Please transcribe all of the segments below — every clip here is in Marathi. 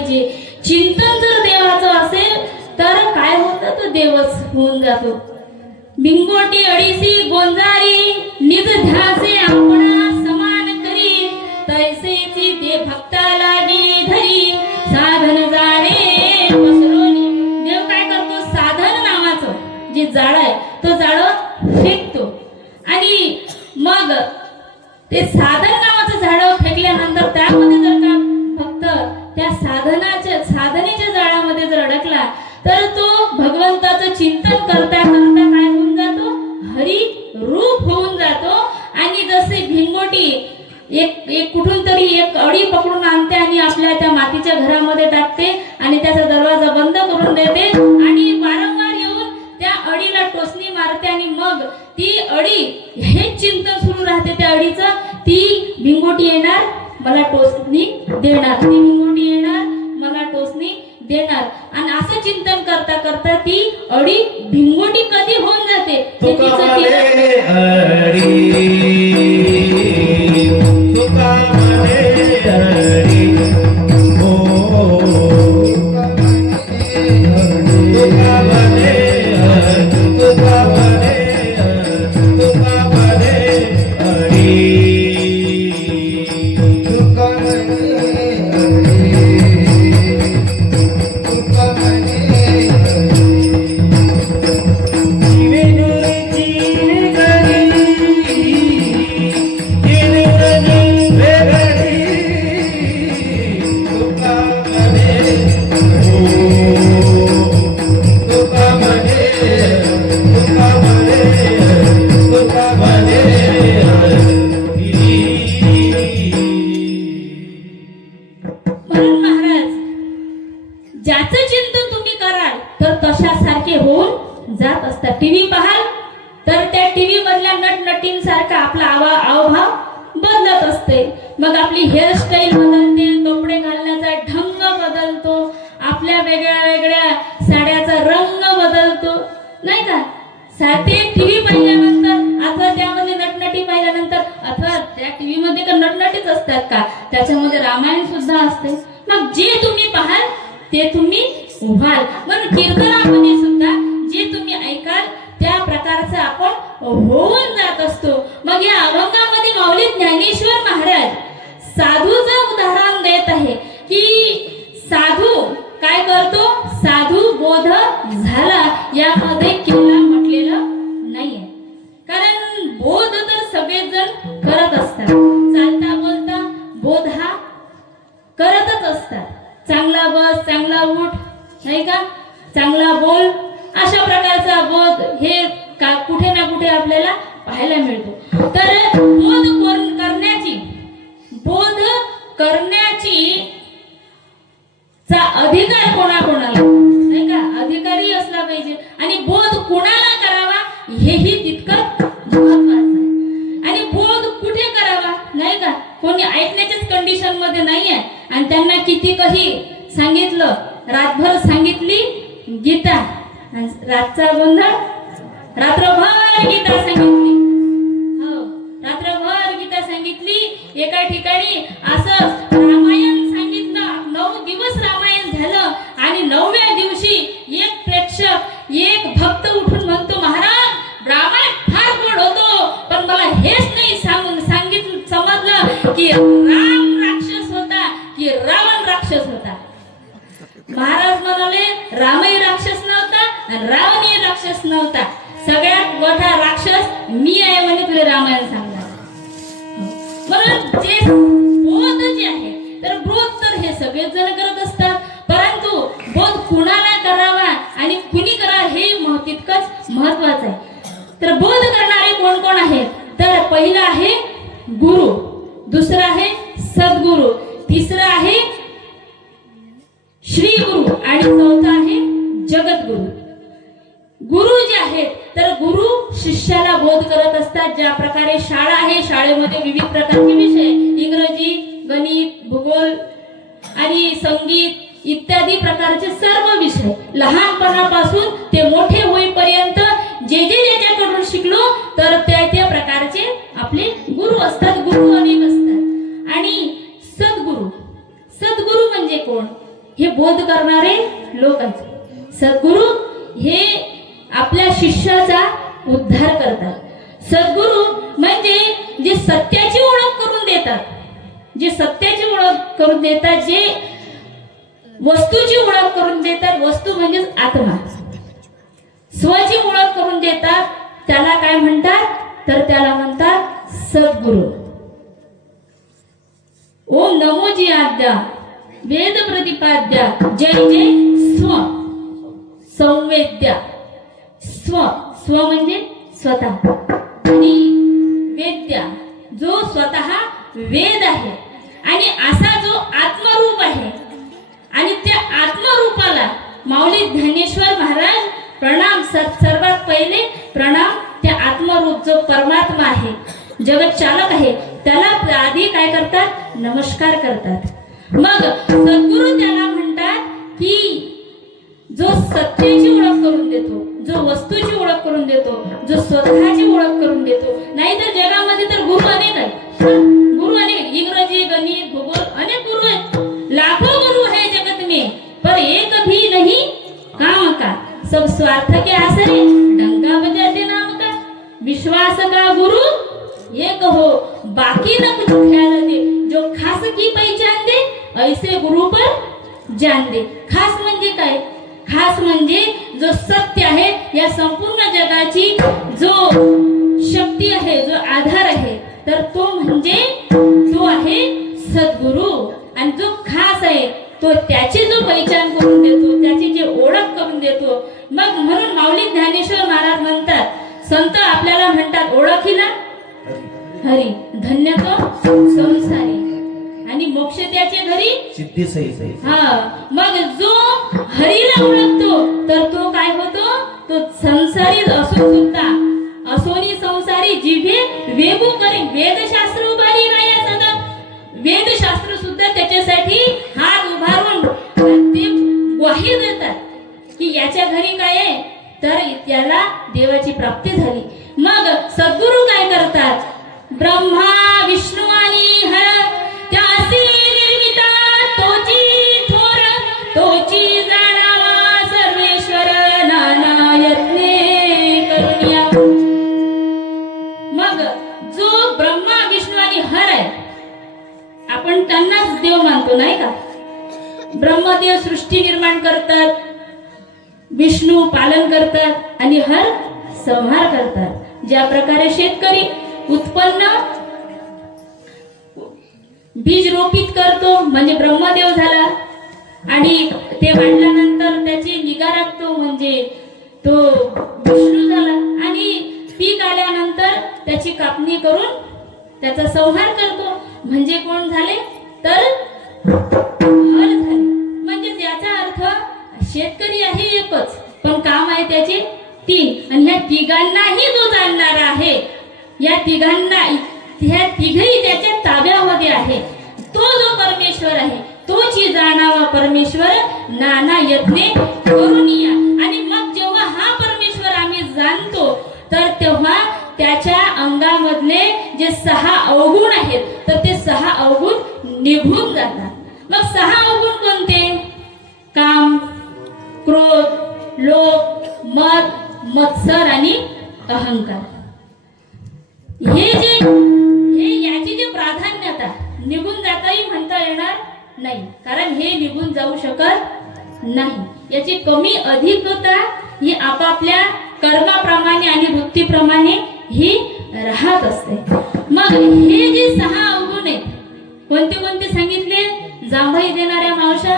पाहिजे. चिंतन जर देवाचं असेल तर काय होतं, तो देवच होऊन जातो. भिंगोटी अडीसी गोंजारी निज ध्यासे आपणा समान करी, तैसेची ते भक्ताला गिरीधरी साधन जाणे पसरोनी. देव काय करतो, साधन नावाचं जे जाळ आहे तो जाळ फेकतो आणि मग ते साधन नावाचं झाड फेकल्यानंतर त्यामध्ये जर का भक्त त्या साधनेच्या जाळामध्ये जर अडकला तर तो भगवंताचं चिंतन करता करता काय होऊन जातो, हरी रूप होऊन जातो. आणि जसे भिंगोटी एक कुठून तरी एक अडी पकडून आणते आणि आपल्या त्या मातीच्या घरामध्ये टाकते आणि त्याचा दरवाजा बंद करून देते आणि वारंवार येऊन त्या अडीला टोचणी मारते आणि मग ती अडी हे चिंतन सुरू राहते त्या अडीचं, ती भिंगोटी येणार मला टोचणी देणार, ती भिंगोटी येणार मला टोचणी देणार. आणि असं चिंतन करता करता ती अडी भिंगोटी कधी होऊन जाते हे ज्याचं चिंतन तुम्ही कराल तर तशासारखे होऊन जात असतात. टीव्ही पाहाल तर त्या टीव्ही मधल्या नटनटींसारखा आपला हावभाव बदलत असते. मग आपली हेअरस्टाईल बदलते, कपडे घालण्याचा ढंग बदलतो, आपल्या वेगळ्या वेगळ्या साड्याचा रंग बदलतो, नाही का. साथे टीव्ही पाहिल्यानंतर अथवा त्यामध्ये नटनटी पाहिल्यानंतर अथवा त्या टीव्ही मध्ये तर नटनटीच असतात का, त्याच्यामध्ये रामायण सुद्धा असते. मग जे तुम्ही पाहाल ते तुम्ही व्हाल. म्हणून कीर्तनामध्ये सुद्धा जे तुम्ही ऐकाल त्या प्रकारचं आपण होऊन जात असतो. मग या अभंगामध्ये माऊली ज्ञानेश्वर महाराज साधूचं उदाहरण देत आहे की साधू काय करतो, साधू बोध झाला यामध्ये किल्ला म्हटलेलं नाहीये. कारण बोध तर सगळेच जण करत असतात, चालता बोलता बोध हा करतच असतात. चांगला बस, चांगला उठ, नाही का, चांगला बोल, अशा प्रकारचा बोध हे कुठे ना कुठे आपल्याला पाहायला मिळतो. तर बोध करण्याची चा अधिकार कोणाकोणाला, नाही का, अधिकारी असला पाहिजे. आणि बोध कोणाला करावा हेही तितकं महत्वाचं आहे. आणि बोध कुठे करावा, नाही का, कोणी ऐकण्याच्याच कंडिशन मध्ये नाहीये. आणि त्यांना किती काही सांगितलं, रातभर सांगितली गीता, रातचा गोंधळ रात्रभर गीता सांगितली, हो रात्रभर गीता सांगितली. एका ठिकाणी असं रामायण सांगितलं, 9 दिवस रामायण झालं आणि 9व्या दिवशी एक प्रेक्षक, एक भक्त उठून म्हणतो, महाराज रामायण फार गोड होतो, पण मला हेच नाही सांगितलं समजलं की राम राक्षस होता की रावण राक्षस होता. महाराज म्हणाले, रामही राक्षस नव्हता आणि रावणही राक्षस नव्हता, सगळ्यात मोठा राक्षस मी आहे म्हणे तुला रामायण सांगणार. म्हणून जे बोध जे आहे, तर बोध तर हे सगळेच जण करत असतात, परंतु बोध कुणाला करावा आणि कुणी करावा हे तितकंच महत्वाचं आहे. तर बोध करणारे कोण कोण आहेत, तर पहिला आहे गुरु, दुसरा आहे सद्गुरु, तिसरा आहे श्री गुरु आणि चौथा आहे जगद्गुरु. गुरु जे आहेत, तर गुरु शिष्याला बोध करत असतात. ज्या प्रकारे शाळा आहे, शाळेमध्ये विविध प्रकारचे विषय, इंग्रजी, गणित, भूगोल आणि संगीत इत्यादी प्रकारचे सर्व विषय लहानपणापासून ते मोठे होईपर्यंत जे ज्याच्याकडून शिकलो तर त्या प्रकारचे आपले गुरु असतात. गुरु अनेक असतात. आणि सद्गुरु, सद्गुरु म्हणजे कोण हे बोध करणारे लोक आहेत. सद्गुरू हे आपल्या शिष्याचा उद्धार करतात. सद्गुरू म्हणजे जे सत्याची ओळख करून देतात, जे सत्याची ओळख करून देतात, जे वस्तूची ओळख करून देतात. वस्तू म्हणजे आत्मा. स्वची ओळख करून देतात, त्याला काय म्हणतात तर त्याला म्हणतात सद्गुरू. ओम नमो जी आद्या वेद प्रतिपाद्या जय जय स्व संवेद्या. स्व म्हणजे स्वतः आणि वेद्या जो स्वतः वेद आहे आणि असा जो आत्मरूप आहे. आणि त्या आत्मरूपाला माऊली ज्ञानेश्वर महाराज प्रणाम. सर्वात पहिले प्रणाम त्या आत्मरूप जो परमात्मा आहे, जगत चालक आहे, त्याला आधी काय करतात नमस्कार करतात. मग सद्गुरू त्याला म्हणतात की जो सत्याची ओळख करून देतो, जो वस्तूची ओळख करून देतो, जो स्वतःची ओळख करून देतो. नाहीतर जगामध्ये तर गुरु अनेक आहेत. गुरु अनेक, इंग्रजी गणित भूगोल अनेक गुरु आहेत, लाखों गुरु है जगत में पर एक भी नहीं काम का. सब स्वार्थ के आसरे डंका बजाते नाम का. विश्वास का गुरु एक हो बाकी न कुछ ख्याल दे. जो खास की पहचान दे ऐसे गुरु पर जान दे. खास म्हणजे काय? खास म्हणजे जो सत्य आहे, या संपूर्ण जगाची जो शक्ती आहे, जो आधार आहे, तर तो म्हणजे तो आहे सद्गुरू. आणि जो खास आहे तो त्याची जो पहिचान करून देतो, त्याची जी ओळख करून देतो. मग म्हणून माऊली ज्ञानेश्वर महाराज म्हणतात, संत आपल्याला म्हणतात ओळखीला हरी धन्य तो संसारी आणि मोक्ष त्याचे घरी सिद्धी सही. हा, मग जो हरीला ओळखतो तर तो काय होतो, तो संसारी असून सुद्धा असोनी संसारी जिभे वेगू करी. वेदशास्त्र उभारी गाया सदा. वेदशास्त्र सुद्धा त्याच्यासाठी हात उभारून ते ग्वाही देतात की याच्या घरी काय आहे, तर त्याला देवाची प्राप्ती झाली. मग सद्गुरू काय करतात, ब्रह्मा विष्णू आणि हर त्यासी निर्मिता तोची थोर तोची जाणावा सर्वेश्वर नाना यत्ने करुनिया. मग जो ब्रह्मा विष्णू आणि हर आहे, आपण त्यांनाच देव मानतो नाही का. ब्रह्मदेव सृष्टी निर्माण करतात, विष्णू पालन करतात आणि हर संहार करतात. ज्या प्रकारे शेतकरी उत्पन्न बीज रोपित करतो म्हणजे ब्रह्मदेव झाला, आणि ते वाढल्यानंतर त्याची निगा राखतो म्हणजे तो विष्णू झाला, आणि पीक आल्यानंतर त्याची कापणी करून त्याचा संहार करतो म्हणजे कोण झाले तर हर झाले. म्हणजे याचा अर्थ शेतकरी आहे एकच, पण काम आहे त्याचे तीन. आणि ह्या तिघांनाही जो जाणणारा आहे, या तिघांना ह्या तिघही त्याच्या ताब्यामध्ये आहे. तो जो परमेश्वर आहे तोची जाणावा परमेश्वर नाना यत्ने करुनिया. आणि मग जेव्हा हा परमेश्वर आम्ही जाणतो तर तेव्हा त्याच्या अंगामधले जे 6 अवगुण आहेत तर ते 6 अवगुण निघून जातात. मग 6 अवगुण कोणते? काम, क्रोध, लोभ, मद, मत्सर आणि अहंकार. याची जी प्राधान्यता निघून जाताही म्हणता येणार नाही, कारण हे निघून जाऊ शकत नाही. याची कमी अधिकता ही आपापल्या कर्माप्रमाणे आणि वृत्तीप्रमाणे ही राहत असते. मग हे जे 6 अवगुण आहेत कोणते कोणते सांगितले? जांभई देणाऱ्या मावशा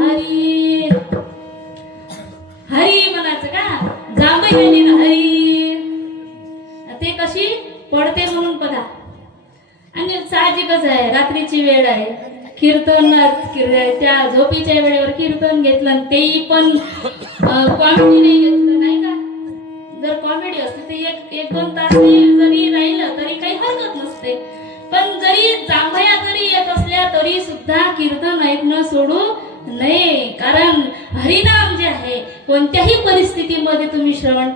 हरी हरी म्हणायचं का? जांभई आली ना हरी, ते कशी पडते म्हणून बघा. आणि साहजिकच आहे, रात्रीची वेळ आहे, कीर्तन त्या झोपीच्या वेळेवर कीर्तन घेतलं, तेही पण कॉमेडी नाही घेतलं नाही का. जर कॉमेडी असते ते 1-2 तास जरी राहिलं तरी काही हरकत नसते. पण जरी जांभया जरी येत असल्या तरी सुद्धा कीर्तन ऐकणं सोडू नये, कारण हरिनाम जे आहे कोणत्याही परिस्थितीमध्ये तुम्ही श्रवण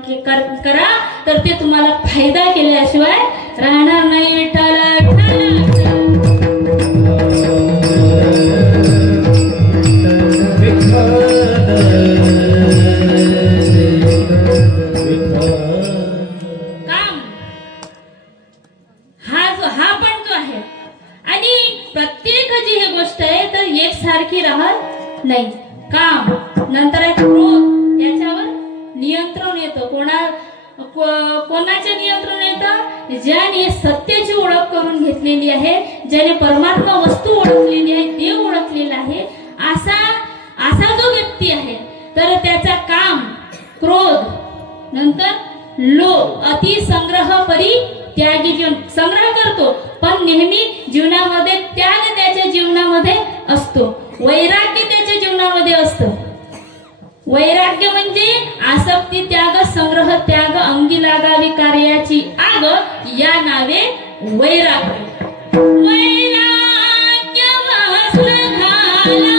करा तर ते तुम्हाला फायदा केल्याशिवाय राहणार नाही. विठ्ठल पाहत नाही. काम, नंतर आहे क्रोध, याच्यावर नियंत्रण येतं. कोणाचे नियंत्रण येतं? ज्याने सत्याची ओळख करून घेतलेली आहे, ज्याने परमात्मा वस्तू ओळखलेली आहे, देव ओळखलेला आहे, असा जो व्यक्ती आहे, तर त्याचा काम, क्रोध, नंतर लोभ, अति संग्रह परी त्यागी जीवन. संग्रह करतो पण नेहमी जीवनामध्ये त्याग त्याच्या जीवनामध्ये असतो. वैराग्य त्याच्या जीवनामध्ये असतं. वैराग्य म्हणजे आसक्ती त्याग, संग्रह त्याग, अंगी लागावी कार्याची आग, या नावे वैराग्य. वैराग्य वस्त्र घाला,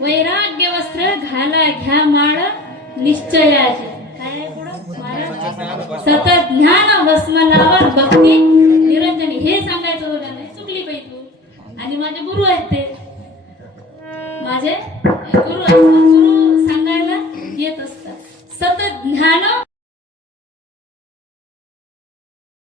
वैराग्य वस्त्र घाला घ्या माळ निश्चयाचे. काय पुढं? सतत ज्ञान भस्म लावा भक्ती